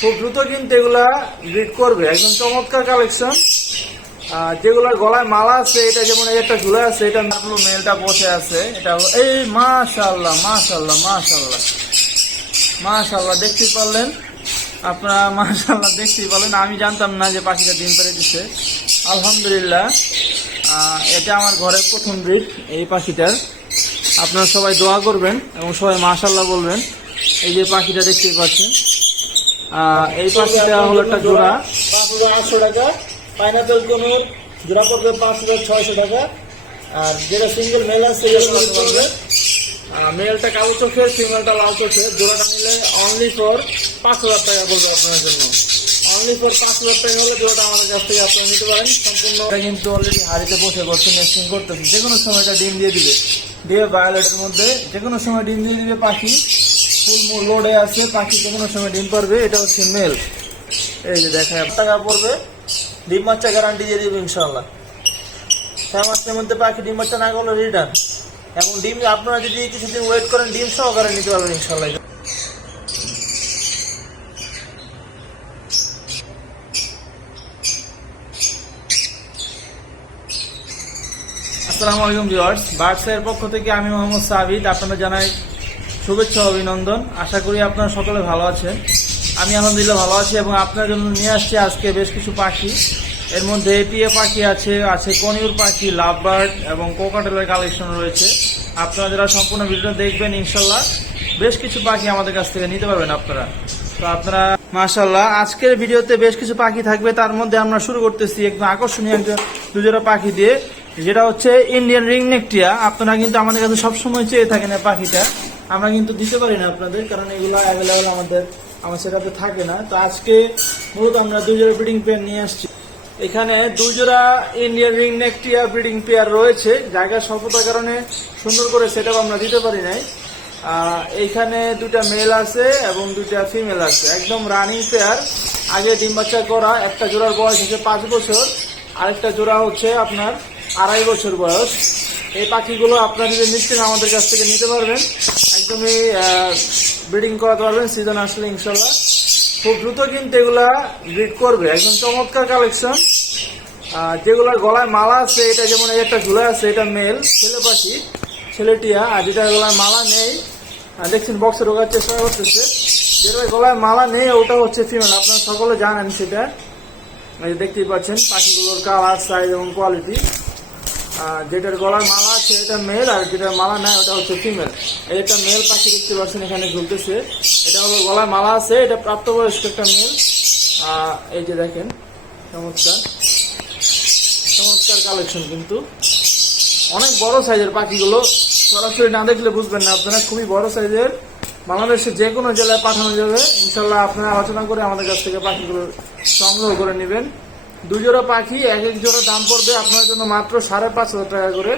খুব দ্রুত কিন্তু এগুলা ব্রিড করবে। একদম চমৎকার কালেকশন যেগুলোর গলায় মালা আছে, এটা যেমন একটা ঝুলা আছে এটা নাগলো মেলটা বসে আছে। এটা এই মাশাল্লাহ মাশাল্লাহ মাশাল্লাহ মাশাল্লাহ দেখতেই পারলেন? আপনারা মাশাল্লাহ দেখতেই পারলেন। আমি জানতাম না যে পাখিটা ডিম পেরে দিচ্ছে আলহামদুলিল্লাহ। এটা আমার ঘরের প্রথম ব্রিড এই পাখিটার। আপনারা সবাই দোয়া করবেন এবং সবাই মাশাল্লাহ বলবেন। এই যে পাখিটা দেখতেই পাচ্ছেন। এই পাখিটা হলো একটা জোড়া। পাঁচ হাজার আটশো টাকা পাইনাপেল কোনো জোড়া পড়বে পাঁচ হাজার ছয়শো টাকা আর যেটা সিঙ্গেল মেল আছে পড়বে মেলটা কালো চোখের ফিমেলটা লাল চোখের। জোড়াটা নিলে অনলি ফর পাঁচ হাজার টাকা পড়বে আপনার জন্য। অনলি ফর পাঁচ হাজার টাকা হলে জোড়াটা আমাদের কাছ থেকে আপনারা নিতে পারেন। সম্পূর্ণ কিন্তু অলরেডি হাড়িতে বসে বসে নেস্টিং করতেছে। যে কোনো সময় এটা ডিম দিয়ে দিবে। দিয়ে বায়োলেটের মধ্যে যে কোনো সময় ডিম দিয়ে দিবে পাখি। ফুল লোডে আছে পাখি যে কোনো সময় ডিম পারবে, এটা হচ্ছে মেল এই যে দেখায় টাকা পড়বে, ডিম বাচ্চা গ্যারান্টি দিয়ে দিবে ইনশাল্লাহ ছয় মাসের মধ্যে পাখি ডিম বাচ্চা না করলে রিটার্ন এবং ডিম আপনারা যদি কিছুদিন ওয়েট করেন, ডিম সহকারে নিতে পারবেন ইনশাল্লাহ আসসালামু আলাইকুম ভিউয়ার্স। বার্ডসের পক্ষ থেকে আমি মোহাম্মদ সাবিদ আপনাদের জানাই শুভেচ্ছা, অভিনন্দন। আশা করি আপনারা সকলে ভালো আছেন। আমি আলহামদুলিল্লাহ ভালো আছি এবং আপনার জন্য নিয়ে আসছি আজকে বেশ কিছু পাখি। এর মধ্যে টিএ পাখি আছে আছে কনিউর পাখি লাভ বার্ড এবং কোকাটেলের কালেকশন রয়েছে। আপনারা যারা সম্পূর্ণ ভিডিও দেখবেন ইনশাল্লাহ বেশ কিছু পাখি আমাদের কাছ থেকে নিতে পারবেন আপনারা। তো আপনারা মাশাল্লাহ আজকের ভিডিওতে বেশ কিছু পাখি থাকবে। তার মধ্যে আমরা শুরু করতেছি একদম আকর্ষণীয় একটা দুজোড়া পাখি দিয়ে, যেটা হচ্ছে ইন্ডিয়ান রিং নেকটিয়া আপনারা কিন্তু আমাদের কাছে সবসময় চেয়ে থাকেন পাখিটা। আমরা কিন্তু দিতে পারি না আপনাদের, কারণ এগুলো অ্যাভেলেবেল আমাদের, আমার সেটাতে থাকে না। তো আজকে মূলত আমরা দুই জোড়া ব্রিডিং পেয়ার নিয়ে আসছি। এখানে দুই জোড়া ইন্ডিয়ান রিং নেকটিয়া ব্রিডিং পেয়ার রয়েছে জায়গার স্বল্পতার কারণে সুন্দর করে সেটআপ আমরা দিতে পারি নাই। এইখানে দুটা মেল আছে এবং দুটা ফিমেল আছে। একদম রানিং পেয়ার আগে ডিম বাচ্চা করা, একটা জোড়ার বয়স হচ্ছে পাঁচ বছর, আরেকটা জোড়া হচ্ছে আপনার আড়াই বছর বয়স। এই পাখিগুলো আপনারা যদি নিচ্ছেন আমাদের কাছ থেকে নিতে পারবেন। একদমই ব্রিডিং করাতে পারবেন সিজন আসলে ইনশাল্লাহ। খুব দ্রুত কিন্তু এগুলা ব্রিড করবে। একদম চমৎকার কালেকশন যেগুলোর গলায় মালা আছে, এটা যেমন একটা ঝুলা আছে, এটা মেল ছেলে পাখি ছেলেটিয়া আর যেটা গলায় মালা নেই দেখছেন বক্সে ঢোকার চেষ্টা করতেছে। যেটা গলায় মালা নেই, ওটা হচ্ছে ফিমেল আপনারা সকলে জানেন সেটা। দেখতেই পাচ্ছেন, পাখিগুলোর কালার সাইজ এবং কোয়ালিটি যেটার গলার মালা আছে এটা মেল আর যেটার মালা নাই ওটা হচ্ছে ফিমেল। একটা মেল পাখি দেখতে পাচ্ছেন, এখানে ঝুলতেছে। এটা হলো গলায় মালা আছে, এটা প্রাপ্তবয়স্ক একটা মেল। এই যে দেখেন, চমৎকার। চমৎকার কালেকশন কিন্তু। অনেক বড় সাইজের পাখিগুলো সরাসরি না দেখলে বুঝবেন না আপনারা, খুবই বড় সাইজের বাংলাদেশের যে কোনো জেলায় পাঠানো যাবে। ইনশাল্লাহ আপনারা আলোচনা করে আমাদের কাছ থেকে পাখিগুলো সংগ্রহ করে নেবেন। দুজোড়া পাখি, এক এক জোড়া দাম পড়বে আপনার জন্য মাত্র সাড়ে পাঁচ হাজার টাকা করে।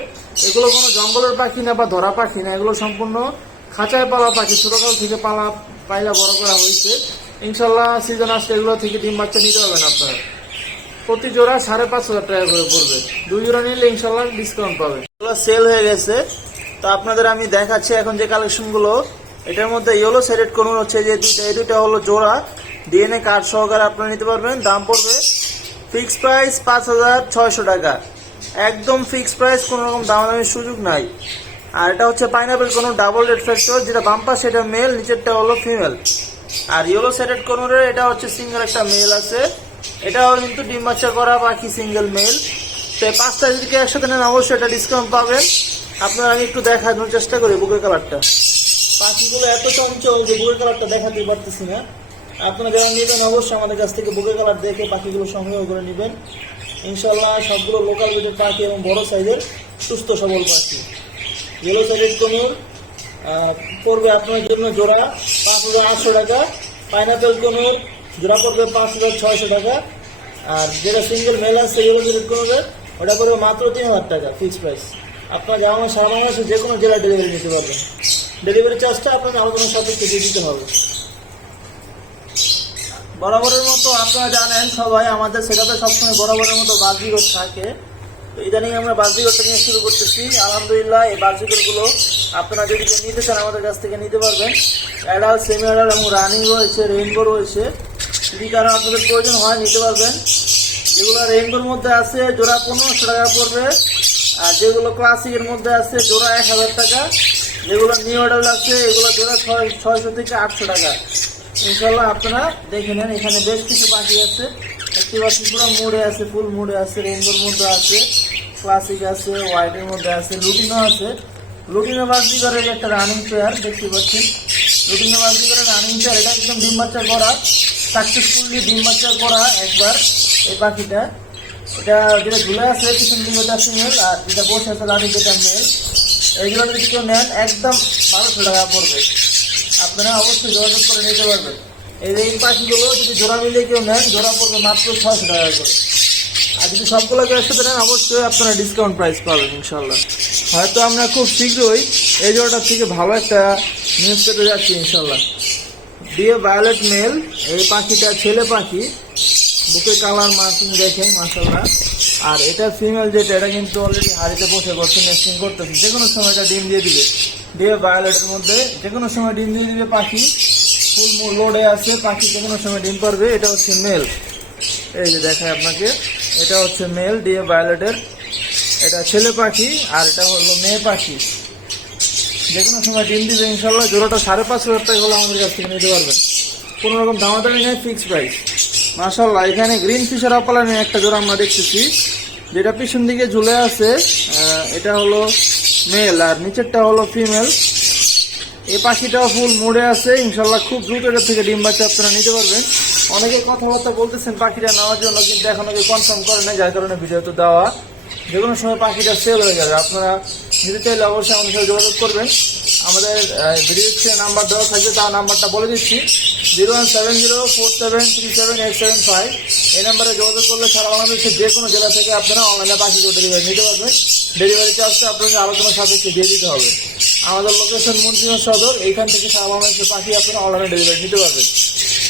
এগুলো কোনো জঙ্গলের পাখি না বা ধরা পাখি না, এগুলো সম্পূর্ণ খাঁচায় পালা পাখি, ছোটকাল থেকে পালা, পাইলা বড় করা হয়েছে। ইনশাল্লাহ সিজন আসলে এগুলো থেকে ডিম বাচ্চা নিতে পারবেন আপনারা। প্রতি জোড়া সাড়ে পাঁচ হাজার টাকা করে পড়বে। দুই জোড়া নিলে ইনশাল্লাহ ডিসকাউন্ট পাবে এগুলো সেল হয়ে গেছে। তো আপনাদের আমি দেখাচ্ছি এখন যে কালেকশনগুলো এটার মধ্যে ইয়েলো সেটেড কোন হচ্ছে যে দুইটা, এই দুইটা হলো জোড়া। ডিএনএ কার্ড সহকারে আপনারা নিতে পারবেন। দাম পড়বে ফিক্সড প্রাইস পাঁচ হাজার ছয়শো টাকা। একদম ফিক্সড প্রাইস কোনো রকম দামাদামির সুযোগ নাই। আর এটা হচ্ছে পাইনাপেল কোনো ডাবল রেড ফ্যাক্টর যেটা বাম্পার সেটা মেল নিচেরটা হলো ফিমেল আর ইয়েলো সেটেড কোনোরের এটা হচ্ছে সিঙ্গেল একটা মেল আছে। এটাও কিন্তু ডিম বাচ্চা করা বাকি সিঙ্গেল মেল তো এই পাঁচটা যদি একসাথে নেন, অবশ্যই এটা ডিসকাউন্ট পাবেন। আপনারা আমি একটু দেখানোর চেষ্টা করি বুকের কালারটা পাখিগুলো এত চঞ্চল যে বুকের কালারটা দেখাতে পারতেছি না। আপনারা যারা নেবেন, অবশ্যই আমাদের কাছ থেকে বুকের কালার দেখে পাখিগুলো সংগ্রহ করে নেবেন। ইনশাল্লাহ সবগুলো লোকাল বিটের পাখি এবং বড় সাইজের সুস্থ সবল পাখি। ইয়েলো সাইজের কোনো পড়বে আপনার জন্য জোড়া পাঁচ হাজার আটশো টাকা পাইনাপেল কোনো জোড়া পড়বে পাঁচ হাজার ছয়শো টাকা, আর যেটা সিঙ্গেল মেল আছে ইয়েলো সাইজের কোনো ওটা পড়বে মাত্র তিন হাজার টাকা ফিক্স প্রাইস আপনার যেমন সারা বাংলাদেশে যে কোনো জেলায় ডেলিভারি নিতে পারবেন। ডেলিভারি চার্জটা আপনাকে আলোচনা সাপেক্ষে দিয়ে দিতে হবে। বরাবরের মতো আপনারা জানেন সবাই, আমাদের সেটাতে সবসময় বরাবরের মতো বাজিরও থাকে। তো ইদানিং আমরা বাজিগরটা নিয়ে শুরু করতেছি। আলহামদুলিল্লাহ, এই বাজিগরগুলো আপনারা যদি কেউ নিতে চান আমাদের কাছ থেকে নিতে পারবেন। অ্যাডাল্ট সেমি অ্যাডাল্ট এবং রানিং রয়েছে রেইনবো রয়েছে। যদি কারও আপনাদের প্রয়োজন হয়, নিতে পারবেন। যেগুলো রেইনবোর মধ্যে আছে, জোড়া পনেরোশো টাকা পড়বে। আর যেগুলো ক্লাসিকের মধ্যে আছে, জোড়া এক হাজার টাকা। যেগুলো নিউ অর্ডার আছে, এগুলো জোড়া ছয় ছয়শো থেকে আটশো টাকা। ইনশাল্লাহ আপনারা দেখে নেন, এখানে বেশ কিছু পাখি আছে। একটি পাখি পুরো মুড়ে আছে, ফুল মুড়ে আছে রেইনবোর মধ্যে আছে ক্লাসিক আছে হোয়াইটের মধ্যে আছে লুটিনও আছে। লুটিনো বাজিগরের একটা রানিং পেয়ার দেখতে পাচ্ছেন। লুটিনো বাজিগরের রানিং পেয়ার এটা একদম ডিম বাচ্চা করা সাকসেসফুলি ডিম বাচ্চা করা একবার এই পাখিটা। এটা যেটা ঝুলে আছে, পিছন দিকে ওটা ফিমেল আর যেটা বসে আছে, লাঠি যেটা মেল এইগুলো যদি কেউ নেন, একদম বারোশো টাকা পড়বে। আপনারা অবশ্যই যোগাযোগ করে নিতে পারবেন। এই এই পাখিগুলো যদি জোড়া মিলে কেউ নেন, জোড়া পড়বে মাত্র ছয়শো টাকা করে। আর যদি সবগুলোকে একসাথে নেন, অবশ্যই আপনারা ডিসকাউন্ট প্রাইস পাবেন ইনশাল্লাহ হয়তো আমরা খুব শীঘ্রই এই জোড়াটার থেকে ভালো একটা নিউজ পেতে যাচ্ছি ইনশাল্লাহ দিয়ে ভায়োলেট মেল এই পাখিটা ছেলে পাখি। বুকে কালার মার্কিং দেখেন মাসাল্লাহ আর এটা ফিমেল যেটা, এটা কিন্তু অলরেডি হাড়িতে বসে করছে নেস্টিং করতেছে। যে কোনো সময় এটা ডিম দিয়ে দিবে। দিয়ে ভায়োলেটের মধ্যে যে কোনো সময় ডিম দিয়ে দিবে পাখি, ফুল লোডে আছে, পাখি যে কোনো সময় ডিম পারবে, এটা হচ্ছে মেল এই যে দেখায় আপনাকে, এটা হচ্ছে মেল দিয়ে ভায়োলেটের এটা ছেলে পাখি আর এটা হলো মেয়ে পাখি। যে কোনো সময় ডিম দিবে ইনশাল্লাহ, জোড়াটা সাড়ে পাঁচ হাজার টাকা হলে আমাদের কাছ থেকে নিতে পারবেন। কোনো রকম দামাদামি নেই ফিক্সড প্রাইস মাশাল্লাহ এখানে গ্রিন ফিশার অপালানে একটা জোড়া আমরা দেখতেছি। যেটা পিছন দিকে ঝুলে আছে এটা হলো মেল আর নিচেরটা হলো ফিমেল এই পাখিটাও ফুল মুড়ে আছে, ইনশাল্লাহ খুব দ্রুত এটা থেকে ডিম বাচ্চা আপনারা নিতে পারবেন। অনেকে কথাবার্তা বলতেছেন পাখিটা নেওয়ার জন্য, কিন্তু এখনও কেউ কনফার্ম করে না যার কারণে ভিডিও তো দেওয়া। যে কোনো সময় পাখিটা সেল হয়ে যাবে, আপনারা নিতে চাইলে অবশ্যই আমাদের সাথে যোগাযোগ করবেন। আমাদের ভিডিও স্ক্রিনে নাম্বার দেওয়া থাকবে, তার নাম্বারটা বলে দিচ্ছি। Zero one seven zero, four seven, three seven, eight seven five. এই নাম্বারে যোগাযোগ করলে সারা বাংলাদেশের যে কোনো জেলা থেকে আপনারা অনলাইনে পাখি ডেলিভারি নিতে পারবেন। ডেলিভারি চার্জটা আপনাদের আলোচনার সাপেক্ষে দিয়ে দিতে হবে। আমাদের লোকেশন মন্ত্রীগঞ্জ সদর, এইখান থেকে সারা পাখি আপনারা অনলাইনে ডেলিভারি নিতে পারবেন।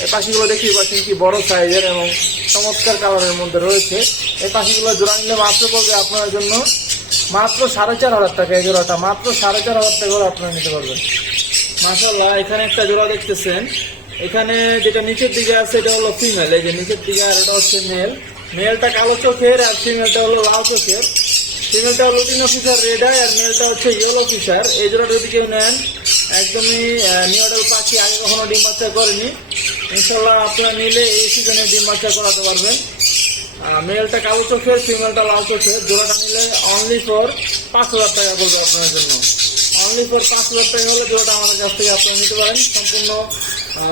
এই পাখিগুলো দেখতেই পাচ্ছেন কি বড় সাইজের এবং চমৎকার কালারের মধ্যে রয়েছে। এই পাখিগুলো জোড়া নিলে মাত্র পড়বে আপনার জন্য মাত্র সাড়ে চার হাজার টাকা এই জোড়াটা। মাত্র সাড়ে চার হাজার টাকা করে আপনারা নিতে পারবেন। মাসাল্লাহ এখানে একটা জোড়া দেখতেছেন। এখানে যেটা নিচের দিকে আছে, এটা হলো ফিমেল এই যে নিচের দিকে আর এটা হচ্ছে মেল মেলটা কালো চোখের আর ফিমেলটা হলো লাল চোখের। ফিমেলটা হলো তিন অফিসার রেড আই আর মেলটা হচ্ছে ইয়েলো অফিসার এই জোড়াটা যদি কেউ নেন। একদমই নিউডাল পাখি আগে কখনো ডিম বাচ্চা করেনি। ইনশাল্লাহ আপনারা নিলে এই সিজনে ডিম বাচ্চা করাতে পারবেন। মেলটা কালো চোখের ফিমেলটা লাল চোখের। জোড়াটা নিলে অনলি ফর পাঁচ হাজার টাকা পড়বে আপনার জন্য। অনলি ফর পাঁচ হাজার টাকা হলে জোড়াটা আমাদের কাছ থেকে আপনারা নিতে পারেন। সম্পূর্ণ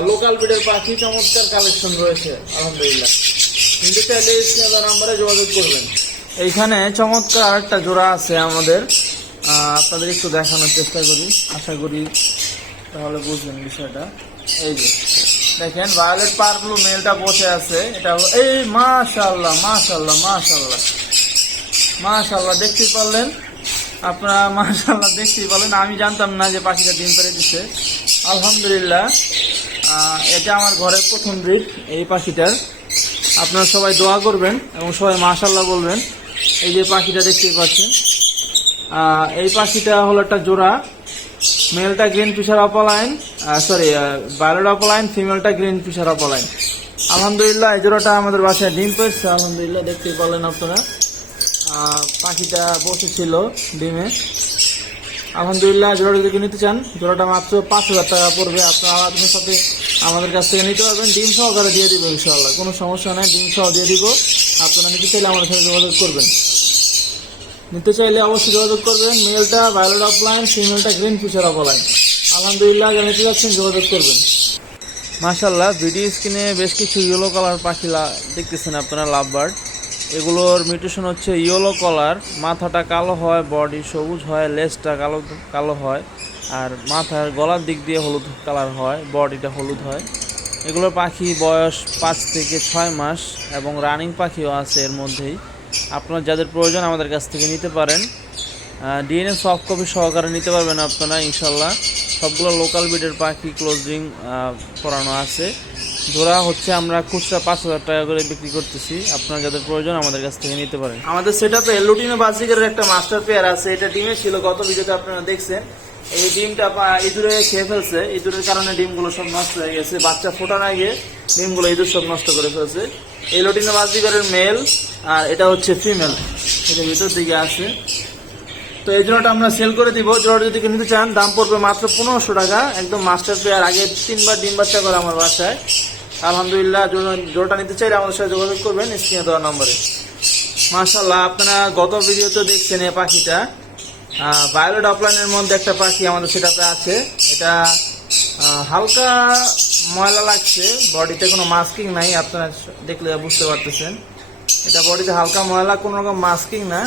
লোকাল ব্রিডের পাখি, চমৎকার কালেকশন রয়েছে। আলহামদুলিল্লাহ। নিতে চাইলে নাম্বারে যোগাযোগ করবেন। এইখানে চমৎকার একটা জোড়া আছে আমাদের। আপনাদের একটু দেখানোর চেষ্টা করি। আশা করি তাহলে বুঝবেন বিষয়টা। এই যে, দেখেন ভায়োলেট পার্পল মেলটা বসে আছে। এটা হলো- এই মাশাল্লাহ মাশাল্লাহ মাশাল্লাহ মাশাল্লাহ দেখতেই পারলেন? আপনারা মাশাল্লাহ দেখতেই পারলেন। আমি জানতাম না যে পাখিটা ডিম পেরে দিচ্ছে আলহামদুলিল্লাহ। এটা আমার ঘরের প্রথম ব্রিড, এই পাখিটার। আপনারা সবাই দোয়া করবেন এবং সবাই মাশাল্লাহ বলবেন। এই যে পাখিটা দেখতেই পাচ্ছেন। এই পাখিটা হলো একটা জোড়া। মেলটা green fisher opaline sorry violet opaline ফিমেলটা গ্রিন ফিশার অপলাইন আলহামদুলিল্লাহ, এই জোড়াটা আমাদের বাসায় ডিম পেয়েছে। আলহামদুলিল্লাহ দেখতেই পারলেন আপনারা। পাখিটা বসেছিল ডিমে। আলহামদুলিল্লাহ জোড়াটা যদি নিতে চান, জোড়াটা মাত্র পাঁচ হাজার টাকা পড়বে। আপনারা আপনার সাথে আমাদের কাছ থেকে নিতে পারবেন। ডিম সহকারে দিয়ে দিব ইনশাল্লাহ কোনো সমস্যা নেই। ডিম সহ দিয়ে দিব। আপনারা নিতে চাইলে আমার সাথে যোগাযোগ করবেন। নিতে চাইলে অবশ্যই যোগাযোগ করবেন। মেলটা ভায়োলেট অফলাইন ফিমেলটা গ্রিন ফিচার অফলাইন আলহামদুলিল্লাহ যারা নিতে যাচ্ছেন যোগাযোগ করবেন। মাশাল্লাহ ভিডিও স্ক্রিনে বেশ কিছু ইয়েলো কালার পাখি দেখতেছেন আপনারা লাভ বার্ড এগুলোর মিউটেশন হচ্ছে ইয়েলো কালার মাথাটা কালো হয় বডি সবুজ হয় লেজটা কালো কালো হয়। আর মাথার গলার দিক দিয়ে হলুদ কালার হয় বডিটা হলুদ হয়। এগুলোর পাখি বয়স পাঁচ থেকে ছয় মাস এবং রানিং পাখিও আছে এর মধ্যেই। আপনার যাদের প্রয়োজন আমাদের কাছ থেকে নিতে পারেন। ডিএনএ সফট কপি সহকারে নিতে পারবেন আপনারা ইনশাল্লাহ সবগুলো লোকাল ব্রিডের পাখি ক্লোজিং করানো আছে। ধরা হচ্ছে আমরা খুচরা পাঁচ হাজার টাকা করে বিক্রি করতেছি। আপনারা যাদের প্রয়োজন আমাদের কাছ থেকে নিতে পারেন। আমাদের সেটাপে লুটিনো বাজিকারের একটা মাস্টার পেয়ার আছে। এটা ডিমে ছিল, গত ভিডিওতে আপনারা দেখছেন। এই ডিমটা ইঁদুরে খেয়ে ফেলছে। ইঁদুরের কারণে ডিমগুলো সব নষ্ট হয়ে গেছে। বাচ্চা ফোটার আগে ডিমগুলো ইঁদুর সব নষ্ট করে ফেলছে। এই লুটিনো বাজিকারের মেল, আর এটা হচ্ছে ফিমেল। এটা ভিতর দিকে আছে। তো এই জোড়াটা আমরা সেল করে দিব। জোড়াটা যদি কিনতে চান, দাম পড়বে মাত্র পনেরোশো টাকা। একদম মাস্টার পেয়ার। আগে তিনবার ডিম বাচ্চা করে আমার বাসায়। আলহামদুলিল্লাহ, জোড়া- জোড়াটা নিতে চাইলে আমাদের সাথে যোগাযোগ করবেন। স্ক্রিনে দেওয়া নম্বরে। মাশাল্লাহ আপনারা গত ভিডিওতে দেখছেন এই পাখিটা। ভায়োলেট অফলাইনের মধ্যে একটা পাখি আমাদের সেটাতে আছে। এটা হালকা ময়লা লাগছে, বডিতে কোনো মাস্কিং নাই, আপনারা দেখলে বুঝতে পারতেছেন। এটা বডিতে হালকা ময়লা, কোনো রকম মাস্কিং না।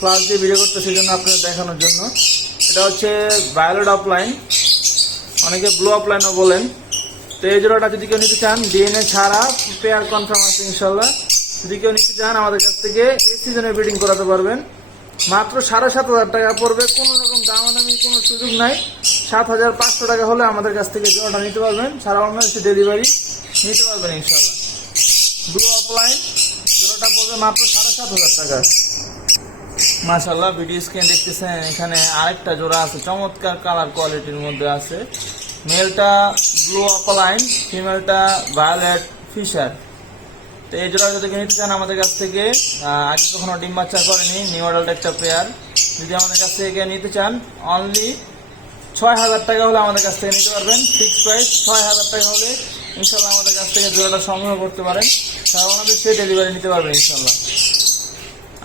প্লাস দিয়ে ভিডিও করতে সেই জন্য আপনাদের দেখানোর জন্য। এটা হচ্ছে ভায়োলেট অফলাইন অনেকে ব্লু অফলাইনও বলেন। তো এই জোড়াটা যদি কেউ নিতে চান ডিএনএ ছাড়া পেয়ার কনফার্ম আছে ইনশাল্লাহ যদি কেউ নিতে চান, আমাদের কাছ থেকে এই সিজনে ব্রিডিং করাতে পারবেন। মাত্র সাড়ে সাত হাজার টাকা পড়বে। কোনো রকম দামাদামি, কোনো সুযোগ নাই। সাত হাজার পাঁচশো টাকা হলে আমাদের কাছ থেকে জোড়াটা নিতে পারবেন। সারা বাংলাদেশে ডেলিভারি নিতে পারবেন ইনশাল্লাহ ব্লু অফলাইন জোড়াটা পড়বে মাত্র সাড়ে সাত হাজার টাকা। মাশাল্লাহ ভিডিও স্ক্রিন দেখতেছেন, এখানে আরেকটা জোড়া আছে, চমৎকার কালার কোয়ালিটির মধ্যে আছে। মেলটা ব্লু অপলাইন ফিমেলটা ভায়োলেট ফিশার তো এই জোড়া যদি নিতে চান আমাদের কাছ থেকে আগে কখনো ডিম বাচ্চা করেনি নিউ অ্যাডাল্ট একটা পেয়ার যদি আমাদের কাছ থেকে নিতে চান অনলি ছয় হাজার টাকা হলে আমাদের কাছ থেকে নিতে পারবেন। ফিক্স প্রাইস ছয় হাজার টাকা হলে ইনশাল্লাহ আমাদের কাছ থেকে জোড়াটা সংগ্রহ করতে পারেন। সারা বাংলাদেশে ডেলিভারি নিতে পারবেন ইনশাল্লাহ।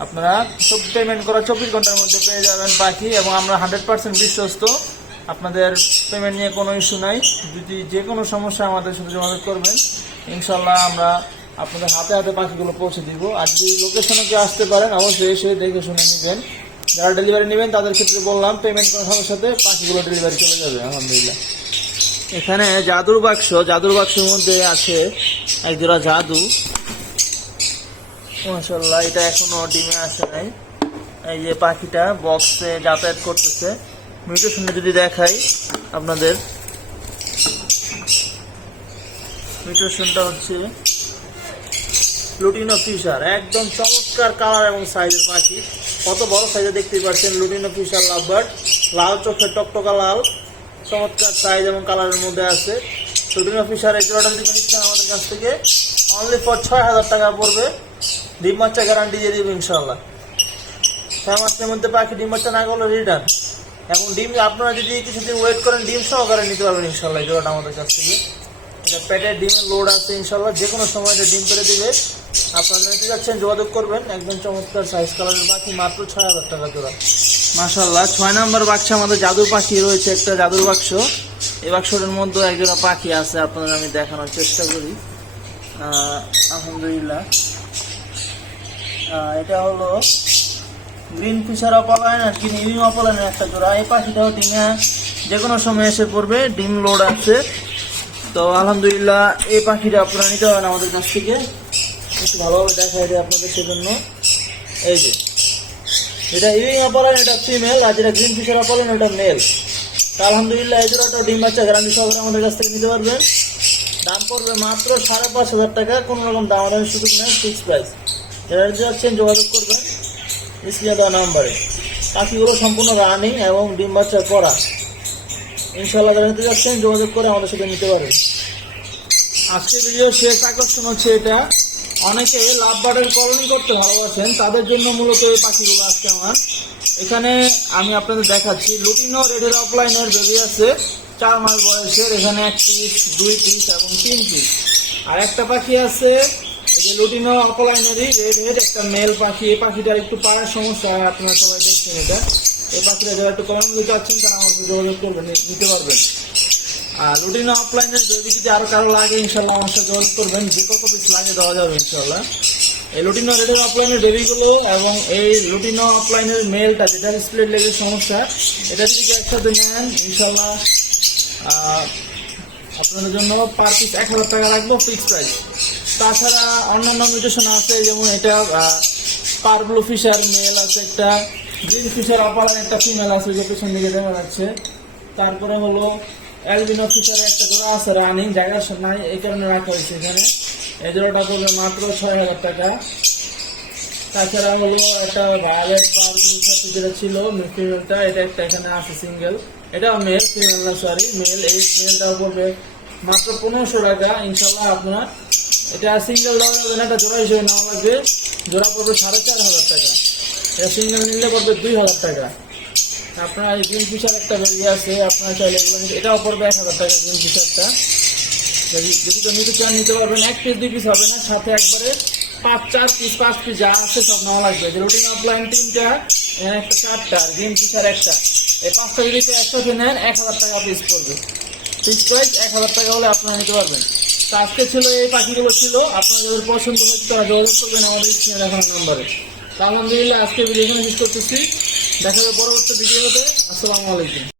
আপনারা সব পেমেন্ট করা চব্বিশ ঘণ্টার মধ্যে পেয়ে যাবেন পাখি এবং আমরা হান্ড্রেড পার্সেন্ট বিশ্বস্ত। আপনাদের পেমেন্ট নিয়ে কোনো ইস্যু নাই। যদি যে কোনো সমস্যা আমাদের সাথে যোগাযোগ করবেন, ইনশাল্লাহ আমরা আপনাদের হাতে হাতে পাখিগুলো পৌঁছে দিব। আর যদি লোকেশনে কেউ আসতে পারেন, অবশ্যই এসে দেখে শুনে নেবেন। যারা ডেলিভারি নেবেন, তাদের ক্ষেত্রে বললাম পেমেন্ট করার সাথে সাথে পাখিগুলো ডেলিভারি চলে যাবে, আলহামদুলিল্লাহ। এখানে জাদুর বাক্স, জাদুর বাক্সের মধ্যে আছে এক জোড়া জাদু। মাশাল্লাহ এটা এখনও ডিমে আসে নাই। এই যে পাখিটা বক্সে যাতায়াত করতেছে। মিউটেশনে যদি দেখাই আপনাদের। মিউটেশনটা হচ্ছে লুটিনো ফিশার, একদম চমৎকার কালার এবং সাইজের পাখি। কত বড় সাইজে দেখতেই পাচ্ছেন লুটিনো ফিশার লাভবার্ড। লাল চোখের টকটকা লাল, চমৎকার সাইজ এবং কালারের মধ্যে আছে। লুটিনো ফিশার এই জোড়াটা যদি নিচ্ছেন আমাদের কাছ থেকে অনলি ফর ছয় হাজার টাকা পড়বে। ডিম বাচ্চা গ্যারান্টি দিয়ে দিব ইনশাল্লাহ ছয় মাসের মধ্যে পাখি ডিম বাচ্চা না করলে রিটার্ন এবং ডিম আপনারা যদি কিছুদিন ওয়েট করেন, ডিম সহকারে নিতে পারবেন ইনশাল্লাহ এই জোড়াটা আমাদের কাছ থেকে। পেটের ডিমের লোড আছে ইনশাল্লাহ যে কোনো সময় ডিম পেরে দিবে। আপনারা যাচ্ছেন, যোগাযোগ করবেন। একদম চমৎকার সাইজ কালারের পাখি, মাত্র ছয় হাজার টাকা জোড়া। ছয় নম্বর আমাদের জাদুর পাখি রয়েছে, একটা জাদুর বাক্স। এই বাক্সটার মধ্যে পাখি আছে, আপনাদের আমি দেখানোর চেষ্টা করি। আলহামদুলিল্লাহ। এটা হলো গ্রিন ফিশার অপালাইন আর কি নিউইং অপালাইনের একটা জোড়া। এই পাখিটাও ডিমে যে কোনো সময় এসে পড়বে, ডিম লোড আছে। তো আলহামদুলিল্লাহ, এই পাখিটা আপনারা নিতে পারেন আমাদের কাছ থেকে। একটু ভালোভাবে দেখা যায় আপনাদের সেজন্য। এই যে, এটা ইউইং অপালাইন এটা ফিমেল, আর যেটা গ্রিন ফিশার অপালাইন এটা মেল। তো আলহামদুলিল্লাহ, এই জোড়াটা ডিম বাচ্চা গ্যারান্টি সহকারে আমাদের কাছ থেকে নিতে পারবেন। দাম পড়বে মাত্র সাড়ে পাঁচ হাজার টাকা, কোনো রকম দাম দামাদামি সুযোগ নেই ফিক্স প্রাইস যারা যাচ্ছেন যোগাযোগ করবেন স্ক্রিনে দেওয়া নাম্বারে। পাখিগুলো সম্পূর্ণ রানিং এবং ডিম বাচ্চা করা। ইনশাল্লাহ যারা নিতে যাচ্ছেন যোগাযোগ করে আমাদের সাথে নিতে পারেন আজকের ভিডিও শেষ, আকর্ষণ হচ্ছে এটা। অনেকে লাভ বার্ডের কলোনি করতে ভালোবাসেন, তাদের জন্য মূলত এই পাখিগুলো আজকে আমার। এখানে আমি আপনাদের দেখাচ্ছি, লুটিনো, রেডের অফলাইনের বেবি আছে, চার মাস বয়সের, এখানে এক পিস দুই পিস এবং তিন পিস আর একটা পাখি আছে, এই যে লুটিনো অফলাইনেরই রেড হেড একটা মেল পাখি। এই পাখিটার একটু পায়ের সমস্যা হয় আপনারা সবাই দেখছেন এটা। এই পাখিটা যারা একটু কমের মধ্যে চাচ্ছেন, তারা আমাকে যোগাযোগ করবেন নিতে পারবেন। আর রুটিন অফলাইনের বেবি যদি আরও কারও লাগে, ইনশাল্লাহ আমার সাথে যোগাযোগ করবেন। যে কত পিস লাগে দেওয়া যাবে, ইনশাল্লাহ। এই লুটিনো রেডের অফলাইনের বেবিগুলো এবং এই লুটিনো অফলাইনের মেলটা যেটা স্প্লিট লেগের সমস্যা, এটা যদি একসাথে নেন, ইনশাল্লাহ আপনাদের জন্য পার পিস এক হাজার টাকা রাখব ফিক্স প্রাইস তাছাড়া অন্যান্য মিউটেশন আছে, যেমন এটা পার ব্লু ফিশার মেল আছে একটা গ্রিন ফিশার অপালাইন একটা ফিমেল আছে, যে পেছন দিকে দেখা যাচ্ছে। তারপরে হলো এলবিন অফিসারের একটা জোড়া আছে রানিং জায়গা নাই এই কারণে রাখা হয়েছে এখানে। এই জোড়াটা পড়বে মাত্র ছয় হাজার টাকা। তাছাড়া হলো একটা ভায়োলেট সাথে যেটা ছিল ফিমেলটা এটা একটা এখানে আছে সিঙ্গেল এটা মেল ফিমেল না সরি মেল এই মেলটা পড়বে মাত্র পনেরোশো টাকা ইনশাল্লাহ আপনার এটা সিঙ্গেল দেওয়া যাবে না, এটা জোড়া হিসেবে নেওয়া লাগবে। জোড়া পড়বে সাড়ে চার হাজার টাকা। এটা সিঙ্গেল নিলে পড়বে দুই হাজার টাকা। আপনার গ্রিন ফিশার একটা বেরিয়ে আছে, আপনার চাইলে এগুলো এটাও পড়বে এক হাজার টাকা গ্রিন ফিশারটা যদি কেউ নিতে চান, নিতে পারবেন। এক পিস দুই পিস হবে না, সাথে একবারে পাঁচ, চার পিস পাঁচ পিস যা আছে সব নেওয়া লাগবে। যে রুটিন অফলাইন তিনটা একটা চারটা, আর গ্রিন ফিশার একটা। এই পাঁচটা যদি একসাথে নেন, এক হাজার টাকা পিস পড়বে। পিস প্রাইস এক হাজার টাকা হলে আপনারা নিতে পারবেন। তো আজকে ছিল এই পাখিগুলো ছিল। আপনার যাদের পছন্দ হচ্ছে তারা যোগাযোগ করবেন আমাদের স্ক্রিনে দেখানো নাম্বারে তো আলহামদুলিল্লাহ আজকে ভিডিও শেষ করতেছি। দেখা যাবে পরবর্তী ভিডিওতে। আসসালামু আলাইকুম।